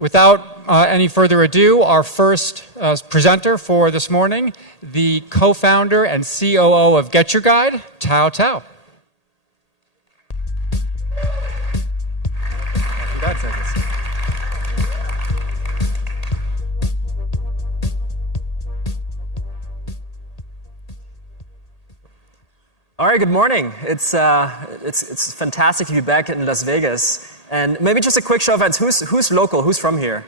Without any further ado, our first presenter for this morning, the co-founder and COO of GetYourGuide, Tao Tao. All right, good morning. It's fantastic to be back in Las Vegas. And maybe just a quick show of hands. Who's local? Who's from here?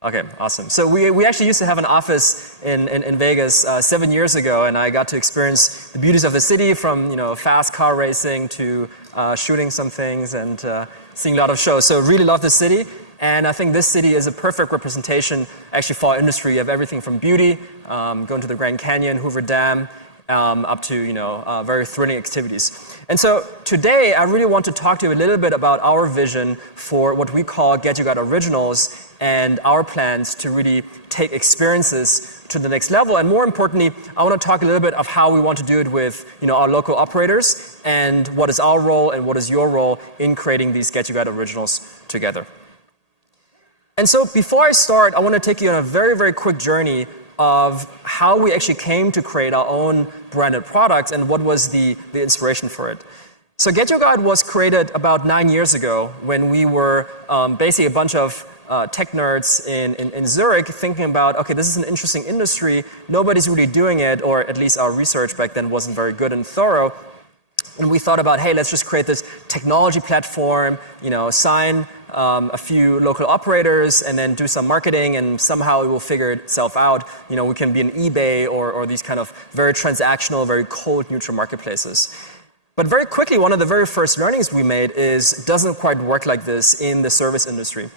Okay, awesome. So we actually used to have an office in Vegas 7 years ago, and I got to experience the beauties of the city, from fast car racing to shooting some things and seeing a lot of shows. So really love the city, and I think this city is a perfect representation actually for our industry. You have everything from beauty, going to the Grand Canyon, Hoover Dam, up to very thrilling activities. And so today I really want to talk to you a little bit about our vision for what we call GetYourGuide Originals and our plans to really take experiences to the next level. And more importantly, I want to talk a little bit of how we want to do it with our local operators, and what is our role and what is your role in creating these GetYourGuide Originals together. And so before I start, I want to take you on a very, very quick journey of how we actually came to create our own branded product and what was the inspiration for it. So GetYourGuide was created about 9 years ago when we were basically a bunch of tech nerds in Zurich thinking about, okay, this is an interesting industry, nobody's really doing it, or at least our research back then wasn't very good and thorough. And we thought about, hey, let's just create this technology platform, sign a few local operators and then do some marketing, and somehow it will figure itself out. We can be an eBay or these kind of very transactional, very cold neutral marketplaces. But very quickly, one of the very first learnings we made is it doesn't quite work like this in the service industry.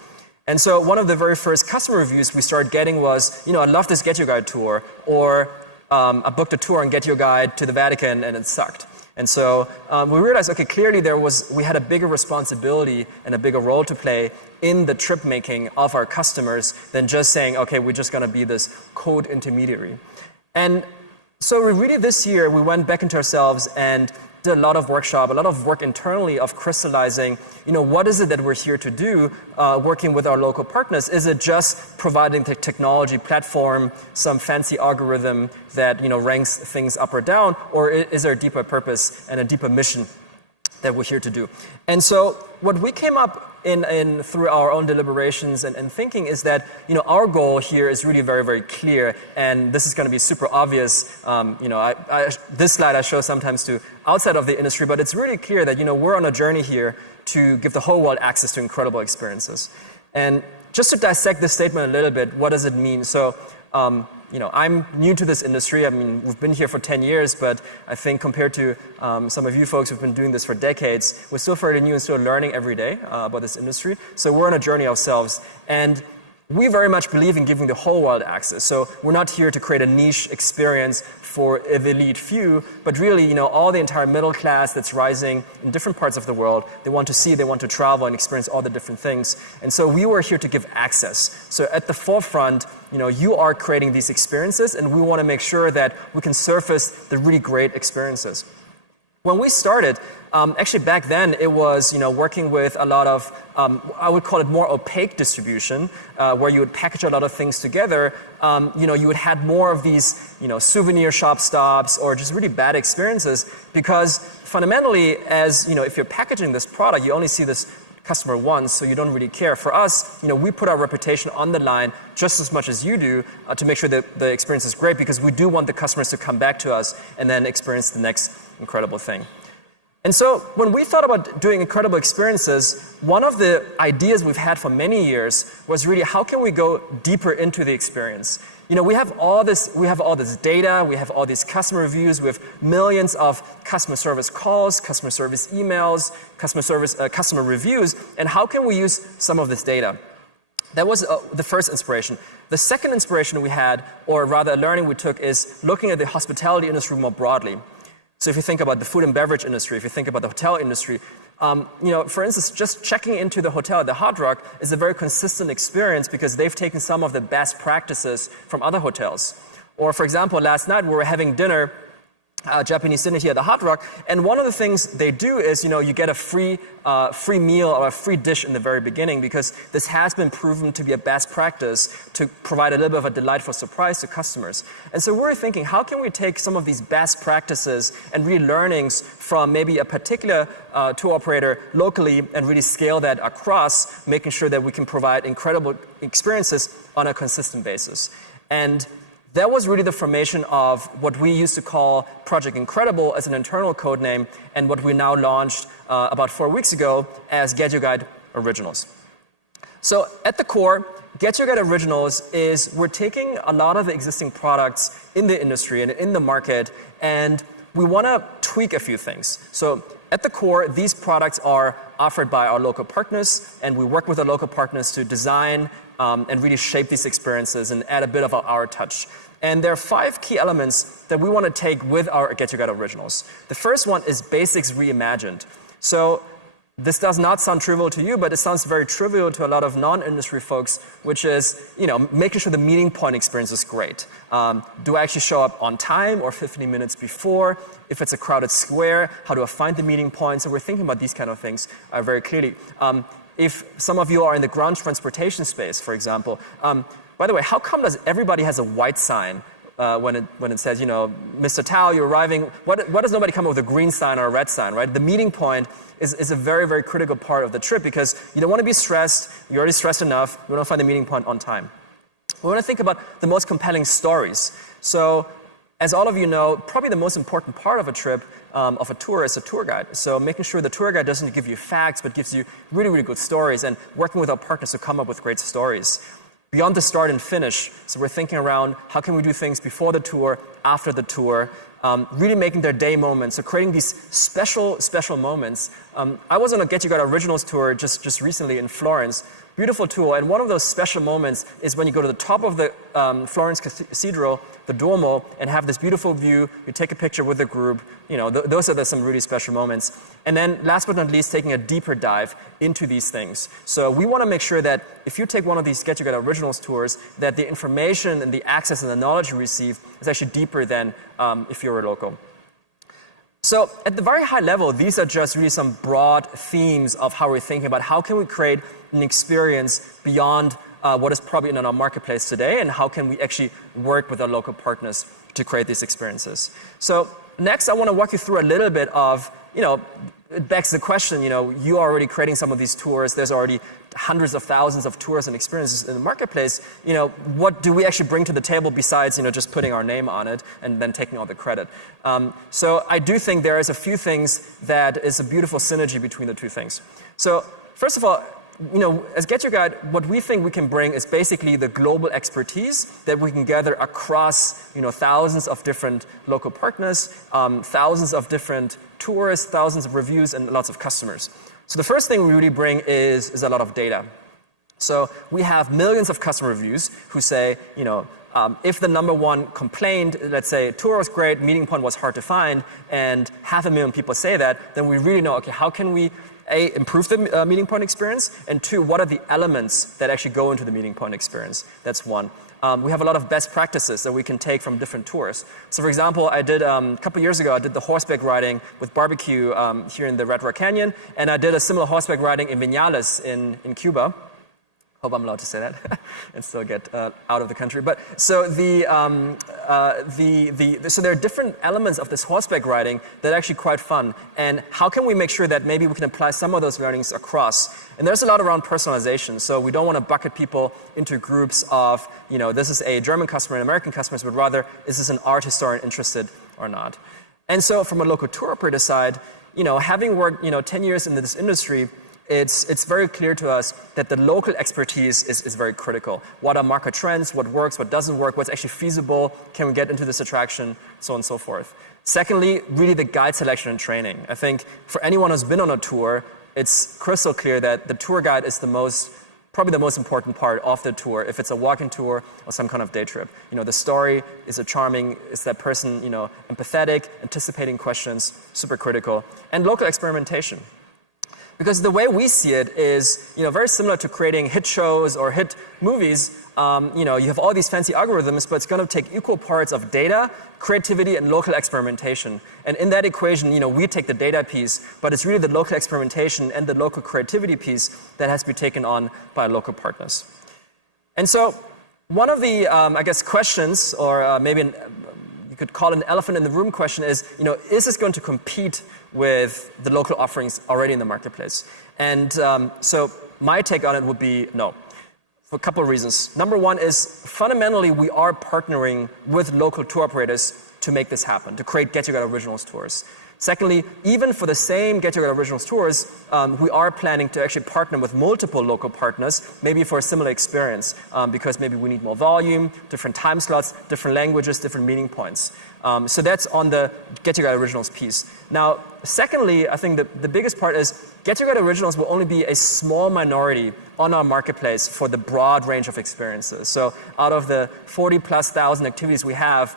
And so one of the very first customer reviews we started getting was, I love this GetYourGuide tour, or I booked a tour on GetYourGuide to the Vatican and it sucked. And so we realized, okay, clearly we had a bigger responsibility and a bigger role to play in the trip making of our customers than just saying, okay, we're just going to be this code intermediary. And so this year, we went back into ourselves and did a lot of work internally of crystallizing, what is it that we're here to do, working with our local partners? Is it just providing the technology platform, some fancy algorithm that ranks things up or down, or is there a deeper purpose and a deeper mission that we're here to do? And so what we came up in through our own deliberations and thinking is that our goal here is really very, very clear, and this is going to be super obvious. This slide I show sometimes to outside of the industry, but it's really clear that we're on a journey here to give the whole world access to incredible experiences. And just to dissect this statement a little bit, what does it mean? So I'm new to this industry. I mean, we've been here for 10 years, but I think compared to some of you folks who've been doing this for decades, we're still fairly new and still learning every day about this industry. So we're on a journey ourselves. And we very much believe in giving the whole world access. So we're not here to create a niche experience for the elite few, but really, all the entire middle class that's rising in different parts of the world. They want to see, they want to travel and experience all the different things. And so we were here to give access. So at the forefront, you are creating these experiences, and we want to make sure that we can surface the really great experiences. When we started, actually back then it was working with a lot of I would call it more opaque distribution, where you would package a lot of things together. You would have more of these souvenir shop stops or just really bad experiences, because fundamentally, as if you're packaging this product, you only see this customer once, so you don't really care. For us, we put our reputation on the line just as much as you do to make sure that the experience is great, because we do want the customers to come back to us and then experience the next incredible thing. And so when we thought about doing incredible experiences, one of the ideas we've had for many years was really, how can we go deeper into the experience? We have all this data, we have all these customer reviews with millions of customer service calls, customer service emails, customer reviews, and how can we use some of this data? That was the first inspiration. The second inspiration we had, or rather a learning we took, is looking at the hospitality industry more broadly. So if you think about the food and beverage industry, if you think about the hotel industry, for instance, just checking into the hotel at the Hard Rock is a very consistent experience, because they've taken some of the best practices from other hotels. Or for example, last night we were having dinner Japanese dinner here at the Hard Rock, and one of the things they do is, you get a free meal or a free dish in the very beginning, because this has been proven to be a best practice to provide a little bit of a delightful surprise to customers. And so we're thinking, how can we take some of these best practices and really learnings from maybe a particular tour operator locally and really scale that across, making sure that we can provide incredible experiences on a consistent basis. And that was really the formation of what we used to call Project Incredible as an internal code name, and what we now launched about 4 weeks ago as GetYourGuide Originals. So at the core, GetYourGuide Originals is we're taking a lot of the existing products in the industry and in the market, and we want to tweak a few things. So at the core, these products are offered by our local partners, and we work with our local partners to design and really shape these experiences and add a bit of our touch. And there are 5 key elements that we want to take with our GetYourGuide Originals. The first one is basics reimagined. So this does not sound trivial to you, but it sounds very trivial to a lot of non-industry folks, which is, making sure the meeting point experience is great. Do I actually show up on time or 15 minutes before? If it's a crowded square, how do I find the meeting point? So we're thinking about these kind of things very clearly. If some of you are in the ground transportation space, for example, by the way, how come does everybody has a white sign when it says, Mr. Tao, you're arriving? What does nobody come up with a green sign or a red sign, right? The meeting point is a very, very critical part of the trip, because you don't want to be stressed. You're already stressed enough. You want to find the meeting point on time. We want to think about the most compelling stories. So as all of you know, probably the most important part of a trip, of a tour, is a tour guide. So making sure the tour guide doesn't give you facts, but gives you really, really good stories, and working with our partners to come up with great stories. Beyond the start and finish, so we're thinking around how can we do things before the tour, after the tour, really making their day moments, so creating these special moments. I was on a GetYourGuide Originals tour just recently in Florence. Beautiful tour, and one of those special moments is when you go to the top of the Florence Cathedral, the Duomo, and have this beautiful view. You take a picture with the group. Those are some really special moments. And then, last but not least, taking a deeper dive into these things. So we want to make sure that if you take one of these GetYourGuide Originals tours, that the information and the access and the knowledge you receive is actually deeper than if you're a local. So at the very high level, these are just really some broad themes of how we're thinking about how can we create an experience beyond what is probably in our marketplace today, and how can we actually work with our local partners to create these experiences. So next, I want to walk you through a little bit of, it begs the question, you are already creating some of these tours. There's already hundreds of thousands of tours and experiences in the marketplace. What do we actually bring to the table besides, just putting our name on it and then taking all the credit? So I do think there is a few things that is a beautiful synergy between the two things. So first of all, as GetYourGuide, what we think we can bring is basically the global expertise that we can gather across, thousands of different local partners, thousands of different tours, thousands of reviews, and lots of customers. So the first thing we really bring is a lot of data. So we have millions of customer reviews who say, if the number one complaint, let's say tour was great, meeting point was hard to find, and 500,000 people say that, then we really know, okay, how can we A, improve the meeting point experience, and 2, what are the elements that actually go into the meeting point experience? That's 1. We have a lot of best practices that we can take from different tours. So for example, I did, a couple years ago, I did the horseback riding with barbecue here in the Red Rock Canyon, and I did a similar horseback riding in Viñales in Cuba. Hope I'm allowed to say that and still get out of the country. But so so there are different elements of this horseback riding that are actually quite fun. And how can we make sure that maybe we can apply some of those learnings across? And there's a lot around personalization. So we don't want to bucket people into groups of, this is a German customer and American customers, but rather, is this an art historian interested or not? And so from a local tour operator side, having worked 10 years in this industry, it's very clear to us that the local expertise is very critical. What are market trends? What works? What doesn't work? What's actually feasible? Can we get into this attraction? So on and so forth. Secondly, really the guide selection and training. I think for anyone who's been on a tour, it's crystal clear that the tour guide is probably the most important part of the tour, if it's a walk-in tour or some kind of day trip. The story is is that person, empathetic, anticipating questions, super critical. And local experimentation. Because the way we see it is, very similar to creating hit shows or hit movies. you have all these fancy algorithms, but it's going to take equal parts of data, creativity, and local experimentation. And in that equation, we take the data piece, but it's really the local experimentation and the local creativity piece that has to be taken on by local partners. And so one of the, I guess, questions, or maybe you could call it an elephant in the room question is this going to compete with the local offerings already in the marketplace? And so my take on it would be no, for a couple of reasons. Number one is fundamentally we are partnering with local tour operators to make this happen, to create GetYourGuide Originals tours. Secondly, even for the same GetYourGuide Originals tours, we are planning to actually partner with multiple local partners, maybe for a similar experience, because maybe we need more volume, different time slots, different languages, different meeting points. So that's on the GetYourGuide Originals piece. Now, secondly, I think the biggest part is GetYourGuide Originals will only be a small minority on our marketplace for the broad range of experiences. So out of the 40,000+ activities we have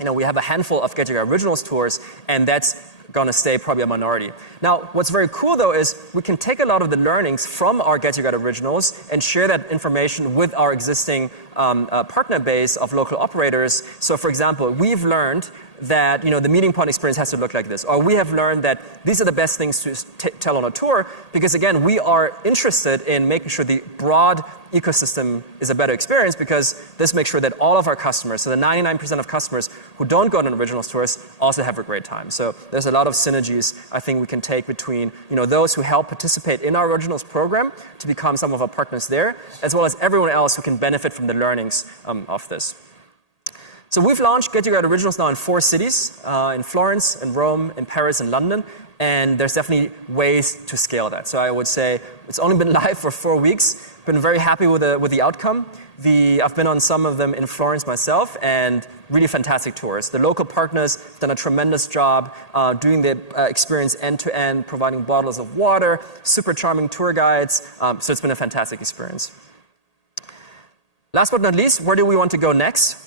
a handful of GetYourGuide Originals tours, and that's going to stay probably a minority. Now, what's very cool, though, is we can take a lot of the learnings from our GetYourGuide Originals and share that information with our existing partner base of local operators. So, for example, we've learned that the meeting point experience has to look like this, or we have learned that these are the best things to tell on a tour, because again, we are interested in making sure the broad ecosystem is a better experience, because this makes sure that all of our customers, so the 99% of customers who don't go on Originals tours, also have a great time. So there's a lot of synergies I think we can take between those who help participate in our Originals program to become some of our partners there, as well as everyone else who can benefit from the learnings of this. So we've launched GetYourGuide Originals now in 4 cities, in Florence, in Rome, in Paris, and London, and there's definitely ways to scale that. So I would say it's only been live for 4 weeks. Been very happy with the outcome. I've been on some of them in Florence myself, and really fantastic tours. The local partners have done a tremendous job doing the experience end-to-end, providing bottles of water, super charming tour guides, so it's been a fantastic experience. Last but not least, where do we want to go next?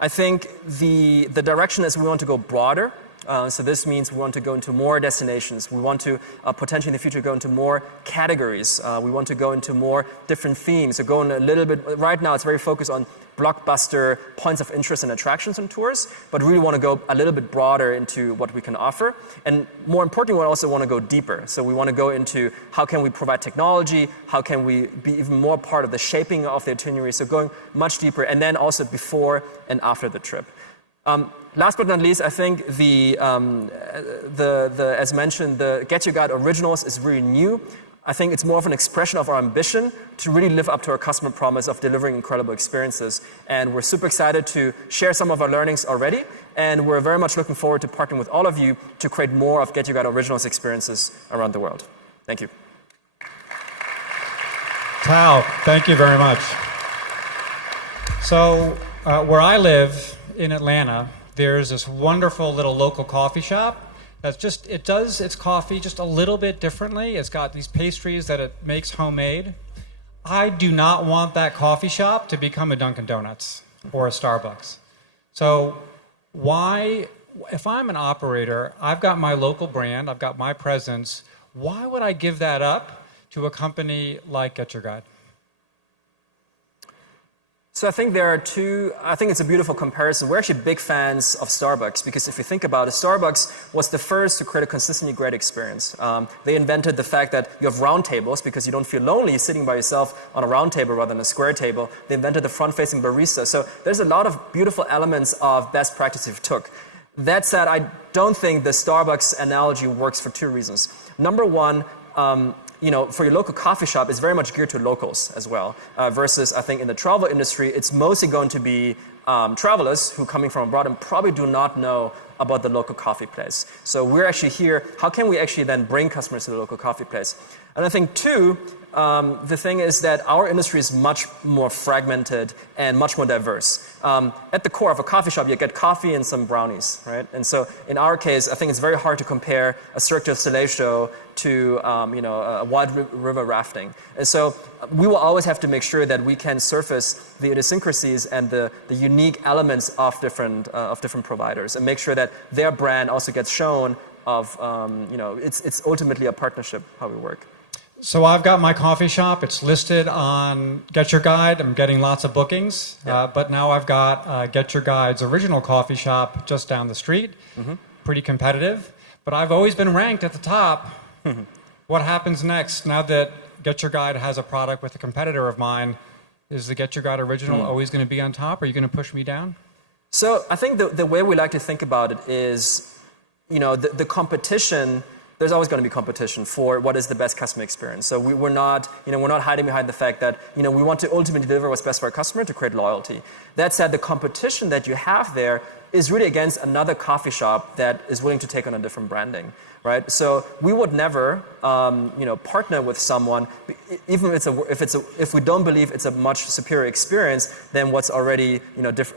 I think the direction is we want to go broader. So this means we want to go into more destinations. We want to potentially in the future go into more categories. We want to go into more different themes. So going a little bit, right now it's very focused on blockbuster points of interest and attractions on tours, but really want to go a little bit broader into what we can offer. And more importantly, we also want to go deeper. So we want to go into how can we provide technology, how can we be even more part of the shaping of the itinerary, so going much deeper, and then also before and after the trip. Last but not least, I think as mentioned, the GetYourGuide Originals is really new. I think it's more of an expression of our ambition to really live up to our customer promise of delivering incredible experiences. And we're super excited to share some of our learnings already. And we're very much looking forward to partnering with all of you to create more of GetYourGuide Originals experiences around the world. Thank you. Tao, thank you very much. So where I live in Atlanta, there's this wonderful little local coffee shop. It does its coffee just a little bit differently. It's got these pastries that it makes homemade. I do not want that coffee shop to become a Dunkin' Donuts or a Starbucks. So if I'm an operator, I've got my local brand, I've got my presence, why would I give that up to a company like GetYourGuide? So I think it's a beautiful comparison. We're actually big fans of Starbucks, because if you think about it, Starbucks was the first to create a consistently great experience. They invented the fact that you have round tables because you don't feel lonely sitting by yourself on a round table rather than a square table. They invented the front-facing barista. So there's a lot of beautiful elements of best practice you've took. That said, I don't think the Starbucks analogy works for 2 reasons. Number one, for your local coffee shop, it's very much geared to locals as well. Versus, I think, in the travel industry, it's mostly going to be travelers who coming from abroad and probably do not know about the local coffee place. So we're actually here. How can we actually then bring customers to the local coffee place? And I think 2, the thing is that our industry is much more fragmented and much more diverse. At the core of a coffee shop, you get coffee and some brownies, right? And so in our case, I think it's very hard to compare a Cirque du Soleil show to a wild river rafting. And so we will always have to make sure that we can surface the idiosyncrasies and the unique elements of different providers, and make sure that their brand also gets shown. It's ultimately a partnership how we work. So I've got my coffee shop. It's listed on GetYourGuide. I'm getting lots of bookings. But now I've got GetYourGuide's original coffee shop just down the street. Pretty competitive. But I've always been ranked at the top. What happens next? Now that GetYourGuide has a product with a competitor of mine, is the GetYourGuide original always going to be on top? Are you going to push me down? So I think the way we like to think about it is, the competition. There's always going to be competition for what is the best customer experience. So we're not hiding behind the fact that, we want to ultimately deliver what's best for our customer to create loyalty. That said, the competition that you have there is really against another coffee shop that is willing to take on a different branding, right? So we would never, partner with someone, even if we don't believe it's a much superior experience than what's already,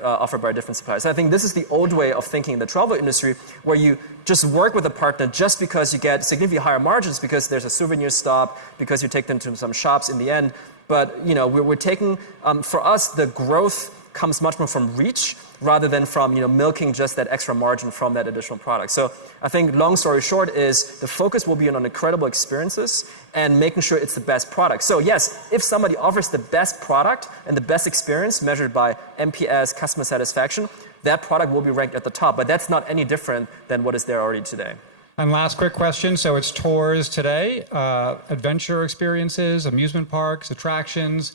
offered by a different supplier. So I think this is the old way of thinking in the travel industry, where you just work with a partner just because you get significantly higher margins because there's a souvenir stop, because you take them to some shops in the end. But we're taking, for us, the growth comes much more from reach rather than from milking just that extra margin from that additional product. So I think long story short is the focus will be on incredible experiences and making sure it's the best product. So yes, if somebody offers the best product and the best experience measured by NPS, customer satisfaction, that product will be ranked at the top. But that's not any different than what is there already today. And last quick question. So it's tours today, adventure experiences, amusement parks, attractions,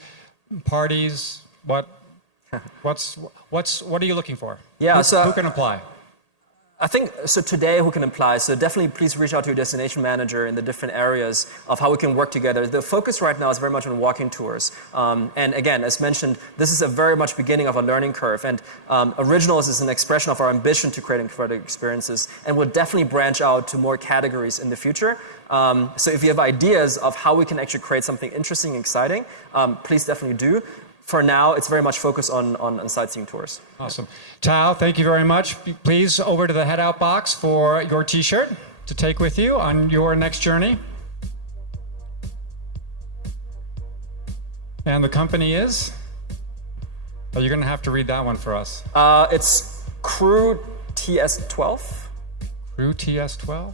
parties. What are you looking for? Yeah, who can apply? I think, so today who can apply? So definitely please reach out to your destination manager in the different areas of how we can work together. The focus right now is very much on walking tours. And again, as mentioned, this is a very much beginning of a learning curve. And Originals is an expression of our ambition to create incredible experiences. And we'll definitely branch out to more categories in the future. So if you have ideas of how we can actually create something interesting and exciting, please definitely do. For now, it's very much focused on sightseeing tours. Awesome. Tao, thank you very much. Please over to the head-out box for your T-shirt to take with you on your next journey. And the company is? Oh, you're going to have to read that one for us. It's Crew TS12. Crew TS12?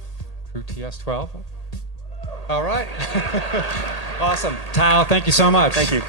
Crew TS12? All right. Awesome. Tao, thank you so much. Thank you.